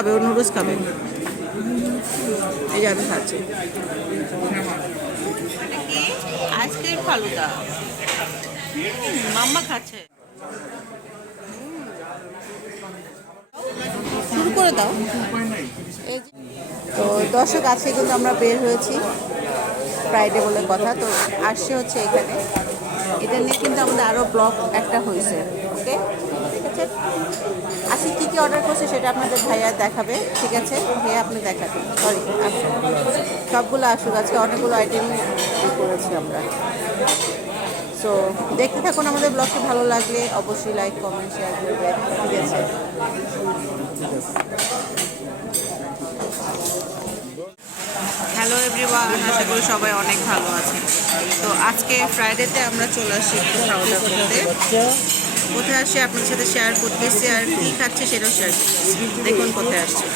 খাবে, ও নুডলস খাবে। এই যে আমি খাচ্ছি আইসক্রিম ফালুদা। মাম্মা খাচ্ছে। শুরু করে দাও। এই যে তো দর্শক, আজকে কিন্তু আমরা বের হয়েছি, ফ্রাইডে বলে কথা। তো আসছে হচ্ছে এখানে, এটা নিয়ে কিন্তু আমাদের আরও ব্লগ একটা হয়েছে। ওকে, ঠিক আছে। আজকে কী কী অর্ডার করছে সেটা আপনাদের ভাইয়া দেখাবে, ঠিক আছে। ভাইয়া আপনি দেখাবেন, সরি আসুন, সবগুলো আসুক। আজকে অনেকগুলো আইটেম করেছি আমরা। সো দেখতে থাকুন আমাদের ব্লগটি। ভালো লাগলে অবশ্যই লাইক, কমেন্ট, শেয়ার করবেন, ঠিক আছে। হ্যালো এভরিওয়ান, আশা করি সবাই অনেক ভালো আছে। তো আজকে ফ্রাইডেতে আমরা চলে আসি একটু খাওয়া দাওয়া করতে। কোথায় আসছি আপনাদের সাথে শেয়ার করতেছি, আর কী খাচ্ছে সেটাও শেয়ার করতেছি। দেখুন কোথায় আসছি,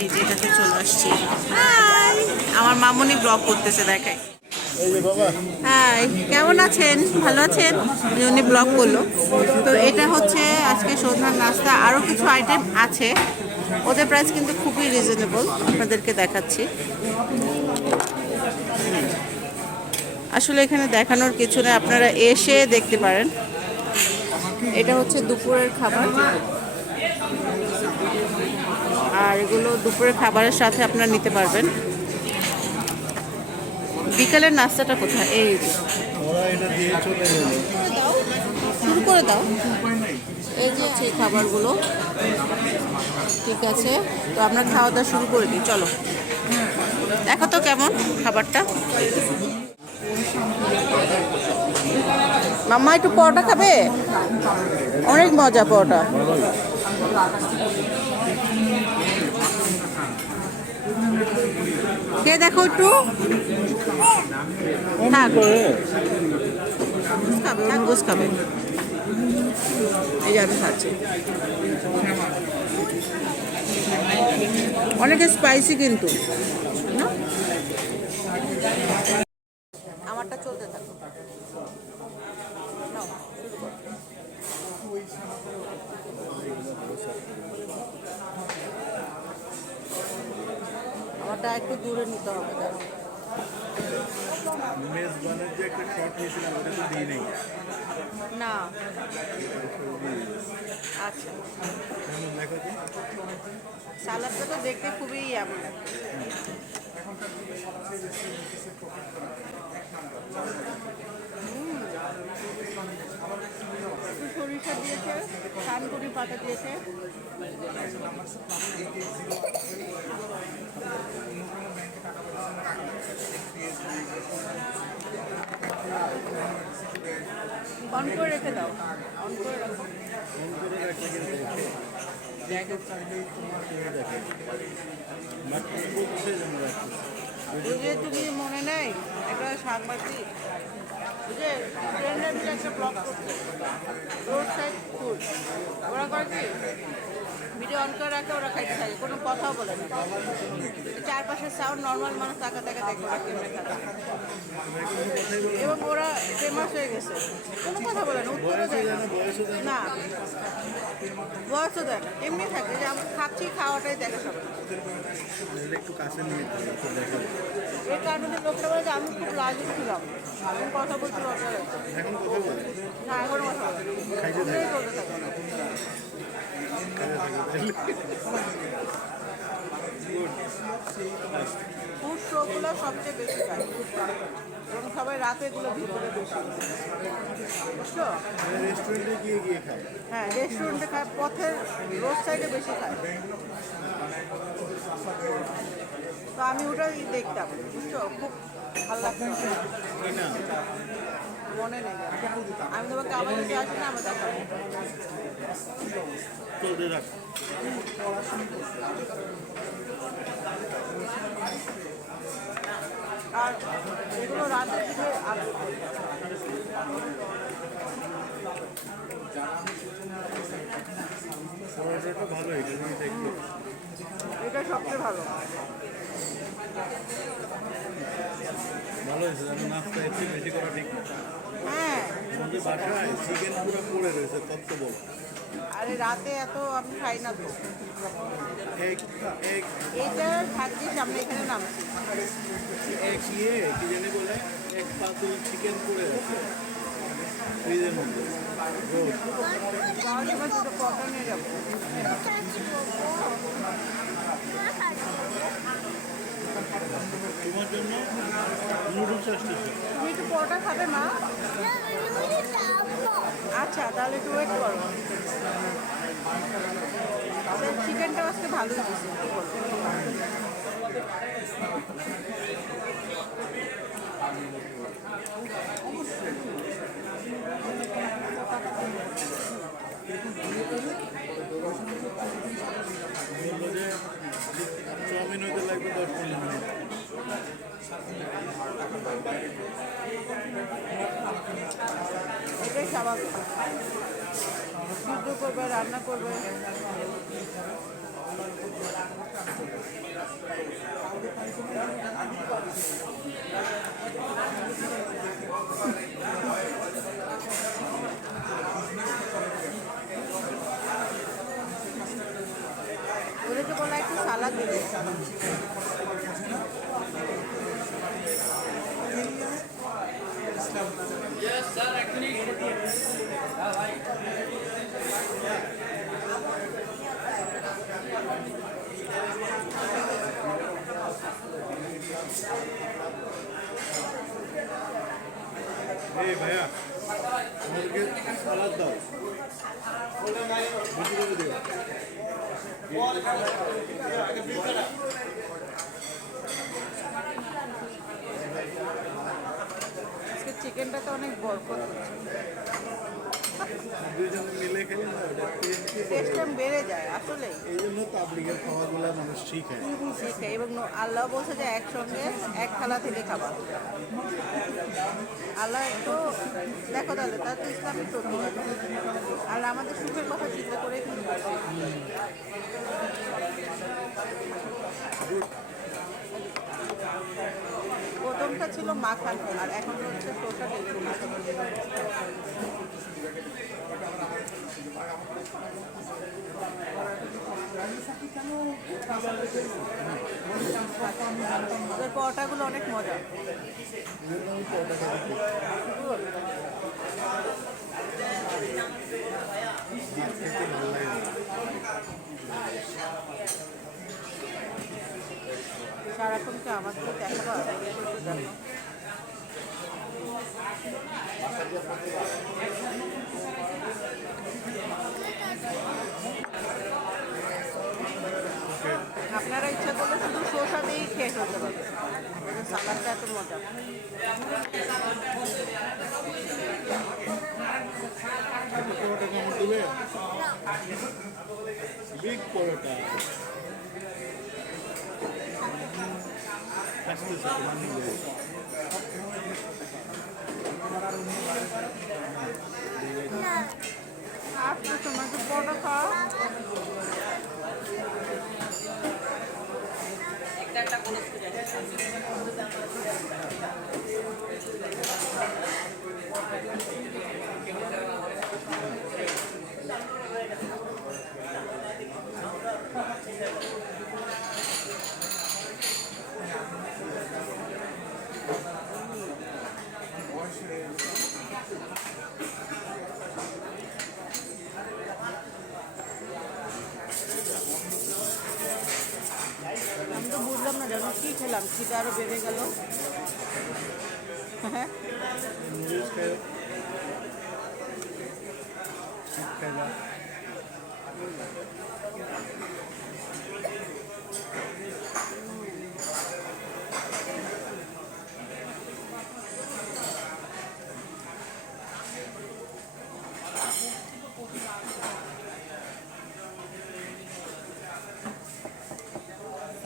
এই যে এটাতে চলে আসছি। হাই, আমার মামুনি ব্লগ করতেছে, দেখাই। হাই, কেমন আছেন? ভালো আছেন? উনি ব্লগ করলো। তো এটা হচ্ছে আজকে সন্ধ্যার নাস্তা। আরও কিছু আইটেম আছে, ওদের প্রাইস কিন্তু খুবই রিজনেবল, আপনাদেরকে দেখাচ্ছি। আসলে এখানে দেখানোর কিছু নেই, আপনারা এসে দেখতে পারেন। এটা হচ্ছে দুপুরের খাবার, আর এগুলো দুপুরের খাবারের সাথে আপনারা নিতে পারবেন। বিকালের নাস্তাটা কোথায়? এই শুরু করে দাও। এই যে সেই খাবারগুলো, ঠিক আছে। তো আমরা খাওয়া দাওয়া শুরু করে দিই, চলো। দেখো তো কেমন খাবারটা। মাম্মা একটু পরোটা খাবে? অনেক মজা পরোটা। কে দেখো একটু, খাবে, নুডলস খাবে। এই যে আমি খাচ্ছি। অনেক স্পাইসি কিন্তু না, আমারটা চলতে থাকো। নাও, শুরু করো। আমারটা একটু দূরে নিতে হবে, দেখো। মেজবানের যে একটা শট নিয়েছিলাম ওটা তো দিই নেই না, আচ্ছা। দেখো যে সালাদটা তো দেখতে খুবই এমন। সরিষা দিয়েছে, থানকুনি পাতা দিয়েছে। অন করে রেখে দাও, অন করে রাখো। বুঝে তুমি মনে নেই একটা সাংবাদিক, বুঝে ট্রেন্ডের মিলে একটা ব্লগ করছে, রোড সাইড ফুড। ওরা করে কি, ভিডিও অন করে রাখে, ওরা খাইতে থাকে, কোনো কথাও বলে না। চারপাশের সাউন্ড নর্মাল মানুষ তাকা তাকা দেখে ওরা কেমনে খায়। এবং ওরা ফেমাস হয়ে গেছে, কোনো কথা বলে না, উত্তরও দেয় না। না, বয়সও দেয় না, এমনি থাকে যে আমরা খাচ্ছি, খাওয়াটাই দেখে সবাই। একটু কাছে নিয়ে দেখো। এই কারণে লোকটা বলে যে আমি খুব লাজুক ছিলাম, আমি কথা বলতে লজ্জা লাগছে। এখন কথা বলে না, এখনো কথা বলে খাইতে না, চলতে থাকে। ফুড শোগুলো সবচেয়ে বেশি খায়, এবং সবাই রাতে এগুলো ভিতরে বেশি, বুঝছো? রেস্টুরেন্টে গিয়ে গিয়ে খায়। হ্যাঁ, রেস্টুরেন্টে খায়, পথের রোড সাইডে বেশি খায়। তো আমি ওটাই দেখতাম, বুঝছো, খুব ভালো লাগতো। মনে নেই, আমি তোমাকে আবার যদি আসি না, আমার দেখাবো। চলতে থাক। আর এগুলো রাতের দিকে আপলোড করি। পরোটাটা ভালো, এটা নিয়ে দেখতে এটা সবচেয়ে ভালো। ভালো হয়েছে। যেন নাস্তা একটু বেশি করা ঠিক না। হ্যাঁ, আমাদের বাসায় চিকেন পুরো পড়ে রয়েছে, তত্ত্ব বল। আরে রাতে এত আমি খাই না তো। এক এক এইটার ভাগ্যিস আমরা এখানে নামছি। এক কি জানি বলে এক পাতুল চিকেন করে আছে ফ্রিজের মধ্যে রোজ যাওয়ার সময় দুটো পরোটা নিয়ে যাবো। তোমার জন্য নুডলস আসতেছে। তুমি একটু পরোটা খাবে মা? আচ্ছা তাহলে একটু ওয়েট করো। চিকেনটাও আজকে ভালোই দিচ্ছে, কি বলবো। বললো যে চাউমিন হইতে লাগবে 10-15 মিনিট। এটাই স্বাভাবিক, সিদ্ধ করবে, রান্না করবে। ওদেরকে বলা একটু সালাদ দেবে। এই ভাইয়া আমাদেরকে সালাদ দাও, বেশি করে দিও। আজকে চিকেনটাতে অনেক বরকত হচ্ছে, দুইজন মিলে খেলে না ওটা টেস্টটা বেড়ে যায় আসলে। এই জন্য তাবলিগের খাওয়াগুলো মানুষ শিখায়। শিখে এবং আল্লাহ বলছে যে একসঙ্গে এক থালা থেকে খাবার। আল্লাহ তো দেখো তাহলে তার তো ইসলামিক তত্ত্ব, আর আমাদের সুখের কথা চিন্তা করে কিন্তু প্রথমটা ছিল মাখানো আর এখন হচ্ছে টোটা ওদের পরোটাগুলো অনেক মজা। সারাক্ষণ কি আমাকে দেখাবো? দেখো আপনারা ইচ্ছা করলে শুধু শসা দিয়েই খেয়ে ফেলতে পারবেন, সালাদটা এত মজা। পরোটা কেমন দেবে? বিগ পরোটা আসতেছে তোমার নিজে। আসতে সময় তো পরোটা খাওয়া আমি তো বুঝলাম না যেন কি খেলাম, খিদে আরো বেড়ে গেল। হ্যাঁ নুডলস খাও, খাইবা।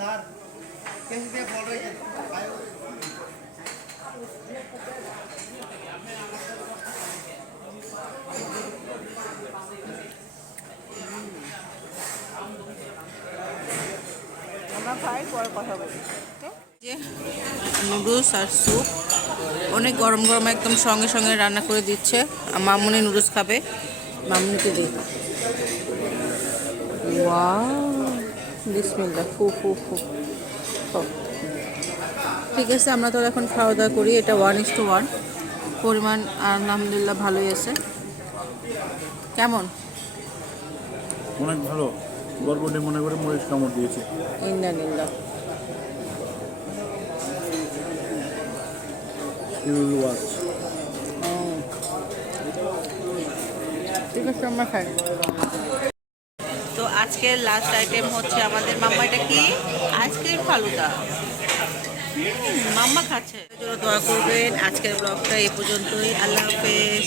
सर कैसे बोल रहे हैं आयो আমরা খাই পরে কথা বলি। যে নুডলস আর স্যুপ অনেক গরম গরম একদম সঙ্গে সঙ্গে রান্না করে দিচ্ছে। মামুনি নুডলস খাবে, মামুনিকে দিই। ওয়াও বিসমিল্লাহ, ফু ফু ফু খাও। ঠিক আছে, আমরা তো এখন খাওয়া দাওয়া করি। এটা 1:1 পরিমাণ আলহামদুলিল্লাহ ভালোই আছে। কেমন? অনেক ভালো। বরবটি মনে করে মরিচ কামড় দিয়েছে। ইন্নালিল্লাহ। You will watch. ঠিক আছে, আমরা খাই। তো আজকের লাস্ট আইটেম হচ্ছে আমাদের মাম্মা, এটা কি আইসক্রিম ফালুদা। মাম্মা খাচ্ছে, এর জন্য দোয়া করবেন। আজকের ব্লগটা এই পর্যন্তই। আল্লাহ হাফেজ।